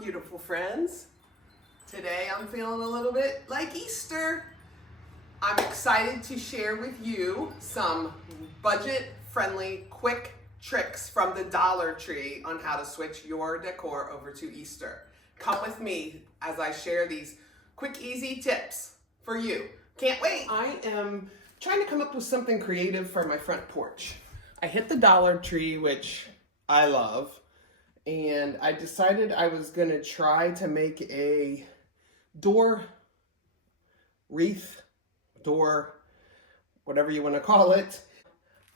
beautiful friends. Today I'm feeling a little bit like Easter. I'm excited to share with you some budget-friendly, quick tricks from the Dollar Tree on how to switch your decor over to Easter. Come with me as I share these quick, easy tips for you. Can't wait. I am trying to come up with something creative for my front porch. I hit the Dollar Tree, which I love, and I decided I was going to try to make a door wreath, door, whatever you want to call it.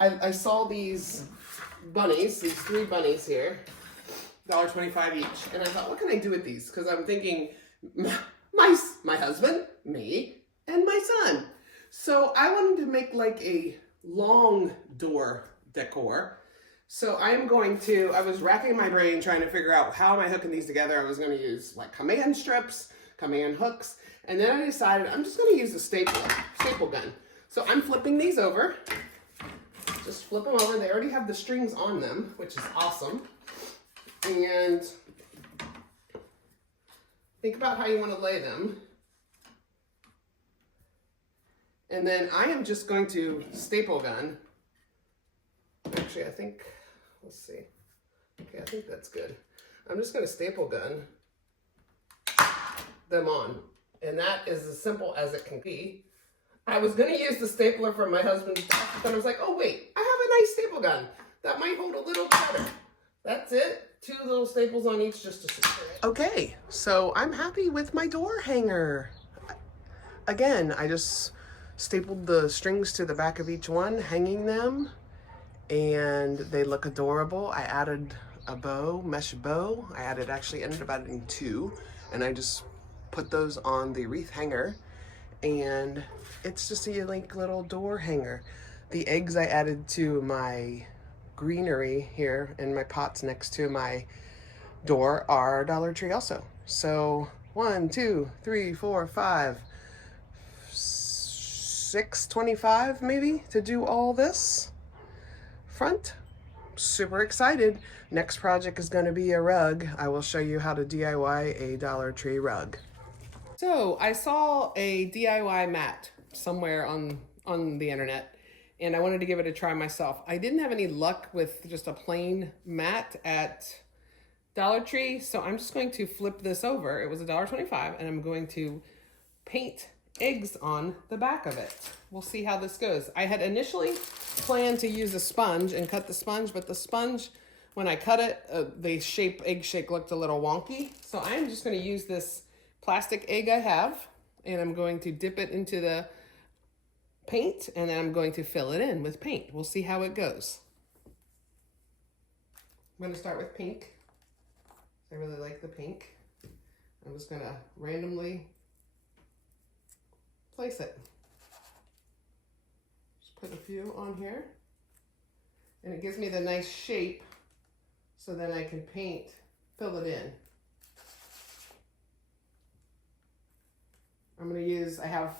I saw these bunnies, these 3 bunnies here, $1.25 each, and I thought, what can I do with these? Because I'm thinking my husband, me, and my son. So I wanted to make like a long door decor. So I was racking my brain trying to figure out how am I hooking these together. I was going to use like command strips, command hooks, and then I decided I'm just going to use a staple gun. So I'm flipping these over. Just flip them over. They already have the strings on them, which is awesome. And think about how you want to lay them. And then I am just going to staple gun. Actually, I think, let's see. Okay, I think that's good. I'm just going to staple gun them on. And that is as simple as it can be. I was going to use the stapler from my husband's desk, but I was like, oh wait, I have a nice staple gun. That might hold a little better. That's it. 2 little staples on each just to secure it. Okay, so I'm happy with my door hanger. Again, I just stapled the strings to the back of each one, hanging them, and they look adorable. I added a bow, mesh bow. Actually ended up adding 2, and I just put those on the wreath hanger, and it's just a unique little door hanger. The eggs I added to my greenery here in my pots next to my door are Dollar Tree also. So 1, 2, 3, 4, 5, 6, 25 maybe to do all this front. Super excited. Next project is going to be a rug. I will show you how to DIY a Dollar Tree rug. So I saw a DIY mat somewhere on the internet, and I wanted to give it a try myself. I didn't have any luck with just a plain mat at Dollar Tree, so I'm just going to flip this over. It was $1.25, and I'm going to paint eggs on the back of it. We'll see how this goes. I had initially planned to use a sponge and cut the sponge, but the sponge, when I cut it, the egg shape looked a little wonky. So I'm just going to use this plastic egg I have, and I'm going to dip it into the paint, and then I'm going to fill it in with paint. We'll see how it goes. I'm going to start with pink. I really like the pink. I'm just going to randomly place it. Just put a few on here, and it gives me the nice shape, so then I can fill it in. I'm going to use, I have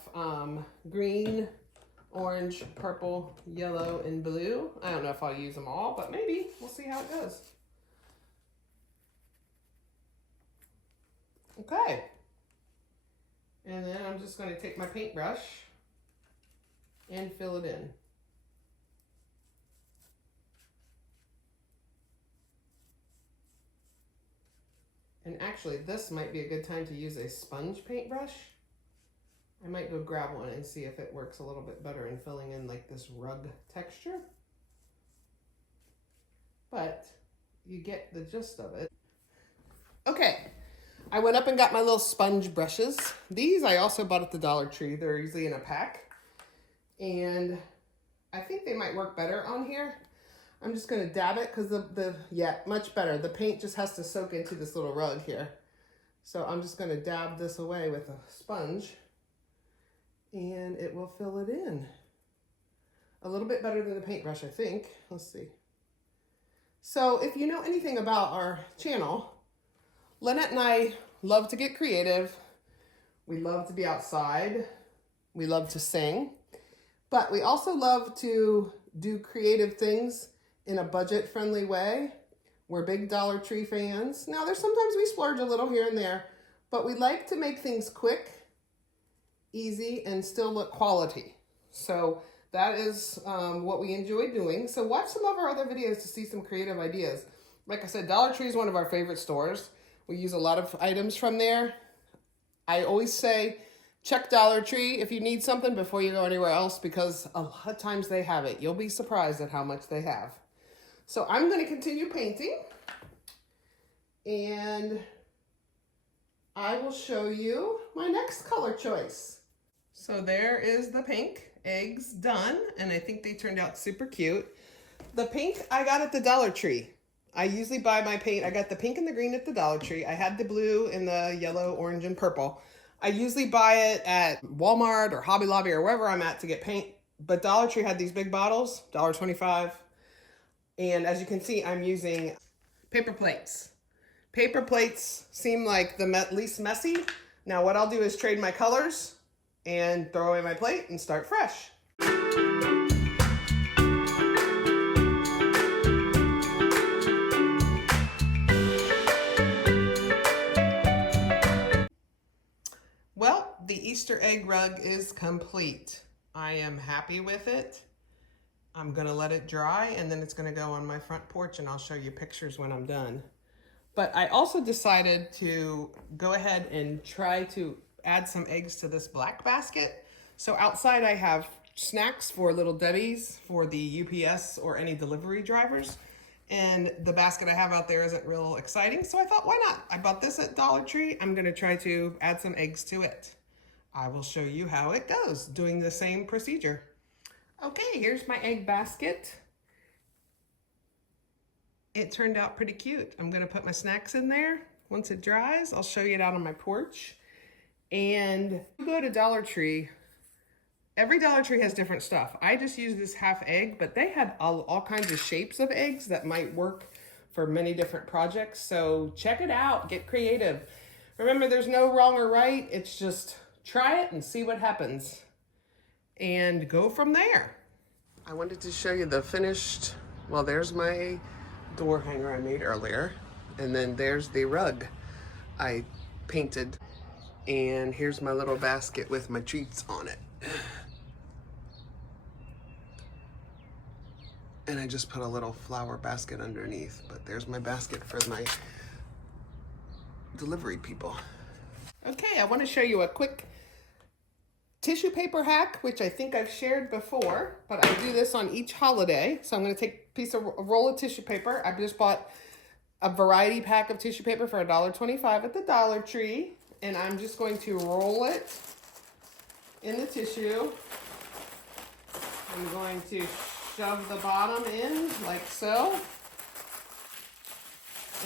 green, orange, purple, yellow, and blue. I don't know if I'll use them all, but maybe. We'll see how it goes. Okay. And then I'm just going to take my paintbrush and fill it in. And actually, this might be a good time to use a sponge paintbrush. I might go grab one and see if it works a little bit better in filling in like this rug texture. But you get the gist of it. Okay, I went up and got my little sponge brushes. These I also bought at the Dollar Tree. They're usually in a pack. And I think they might work better on here. I'm just gonna dab it because yeah, much better. The paint just has to soak into this little rug here. So I'm just gonna dab this away with a sponge, and it will fill it in. A little bit better than the paintbrush, I think. Let's see. So if you know anything about our channel, Linette and I love to get creative. We love to be outside. We love to sing. But we also love to do creative things in a budget-friendly way We're big Dollar Tree fans. Now, there's sometimes we splurge a little here and there, but we like to make things quick, easy, and still look quality. So that is what we enjoy doing. So watch some of our other videos to see some creative ideas. Like I said, Dollar Tree is one of our favorite stores. We use a lot of items from there. I always say, check Dollar Tree if you need something before you go anywhere else, because a lot of times they have it. You'll be surprised at how much they have. So I'm going to continue painting, and I will show you my next color choice. So there is the pink eggs done, and I think they turned out super cute. The pink I got at the Dollar Tree. I usually buy my paint. I got the pink and the green at the Dollar Tree. I had the blue and the yellow, orange, and purple. I usually buy it at Walmart or Hobby Lobby or wherever I'm at to get paint. But Dollar Tree had these big bottles, $1.25. And as you can see, I'm using paper plates. Paper plates seem like the least messy. Now what I'll do is trade my colors and throw away my plate and start fresh. Well, the Easter egg rug is complete. I am happy with it. I'm gonna let it dry, and then it's gonna go on my front porch, and I'll show you pictures when I'm done. But I also decided to go ahead and try to add some eggs to this black basket. So outside I have snacks for Little Debbie's for the UPS or any delivery drivers. And the basket I have out there isn't real exciting, so I thought, why not? I bought this at Dollar Tree. I'm gonna try to add some eggs to it. I will show you how it goes, doing the same procedure. Okay, here's my egg basket. It turned out pretty cute. I'm gonna put my snacks in there. Once it dries, I'll show you it out on my porch. And you go to Dollar Tree, every Dollar Tree has different stuff. I just used this half egg, but they had all kinds of shapes of eggs that might work for many different projects. So check it out, get creative. Remember, there's no wrong or right. It's just try it and see what happens and go from there. I wanted to show you the finished, well, there's my door hanger I made earlier. And then there's the rug I painted. And here's my little basket with my treats on it. And I just put a little flower basket underneath, but there's my basket for my delivery people. Okay, I want to show you a quick tissue paper hack, which I think I've shared before, but I do this on each holiday. So I'm going to take a roll of tissue paper. I just bought a variety pack of tissue paper for $1.25 at the Dollar Tree, and I'm just going to roll it in the tissue. I'm going to shove the bottom in like so.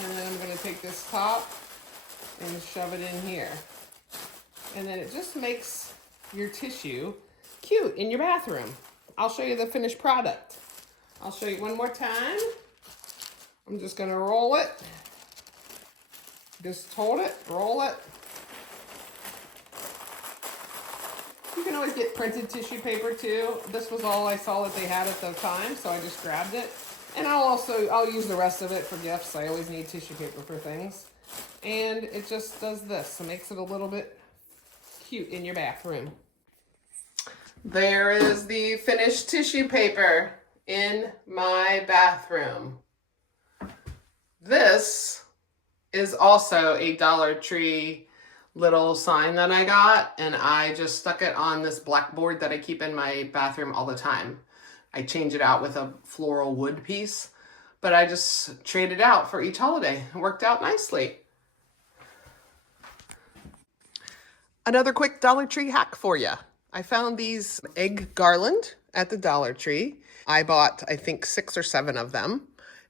And then I'm going to take this top and shove it in here. And then it just makes your tissue cute in your bathroom. I'll show you the finished product. I'll show you one more time. I'm just going to roll it. Just hold it, roll it. You can always get printed tissue paper too. This was all I saw that they had at the time, so I just grabbed it. And I'll use the rest of it for gifts. I always need tissue paper for things. And it just does this, so makes it a little bit cute in your bathroom. There is the finished tissue paper in my bathroom. This is also a Dollar Tree little sign that I got, and I just stuck it on this blackboard that I keep in my bathroom all the time. I change it out with a floral wood piece, but I just traded out for each holiday. It worked out nicely. Another quick Dollar Tree hack for you. I found these egg garland at the Dollar Tree. I bought, I think, 6 or 7 of them.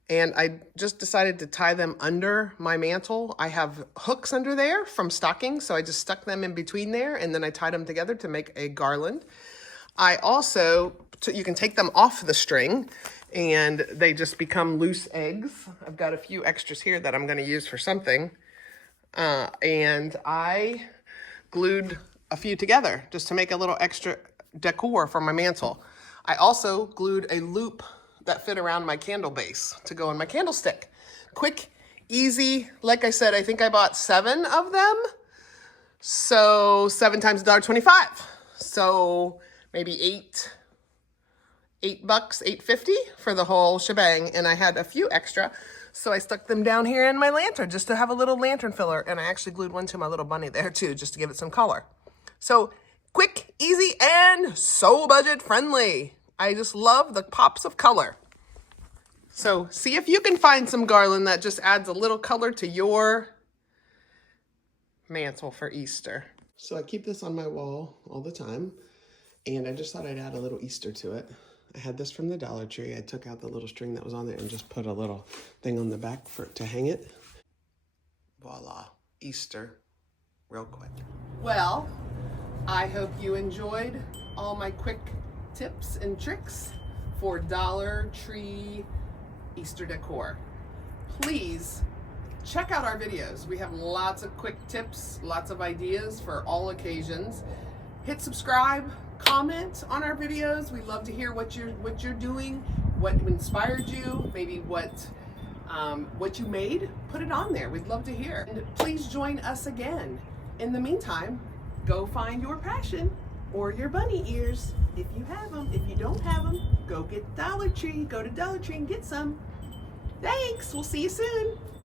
And I just decided to tie them under my mantle. I have hooks under there from stocking, so I just stuck them in between there, and then I tied them together to make a garland. I also, you can take them off the string, and they just become loose eggs. I've got a few extras here that I'm gonna use for something. And I glued a few together just to make a little extra decor for my mantle. I also glued a loop that fit around my candle base to go in my candlestick. quick, easy. Like I said, I think I bought 7 of them. So 7 times $1.25. So maybe $8, $8.50 for the whole shebang. And I had a few extra. So I stuck them down here in my lantern just to have a little lantern filler. And I actually glued one to my little bunny there too, just to give it some color. So quick, easy, and so budget friendly. I just love the pops of color. So see if you can find some garland that just adds a little color to your mantle for Easter. So I keep this on my wall all the time, and I just thought I'd add a little Easter to it. I had this from the Dollar Tree. I took out the little string that was on there and just put a little thing on the back to hang it. Voila, Easter, real quick. Well, I hope you enjoyed all my quick tips and tricks for Dollar Tree Easter decor. Please check out our videos. We have lots of quick tips, lots of ideas for all occasions. Hit subscribe, comment on our videos. We love to hear what you're doing, what inspired you, maybe what you made. Put it on there. We'd love to hear. And please join us again. In the meantime, go find your passion or your bunny ears if you have them. If you don't have them, go get Dollar Tree. Go to Dollar Tree and get some. Thanks. We'll see you soon.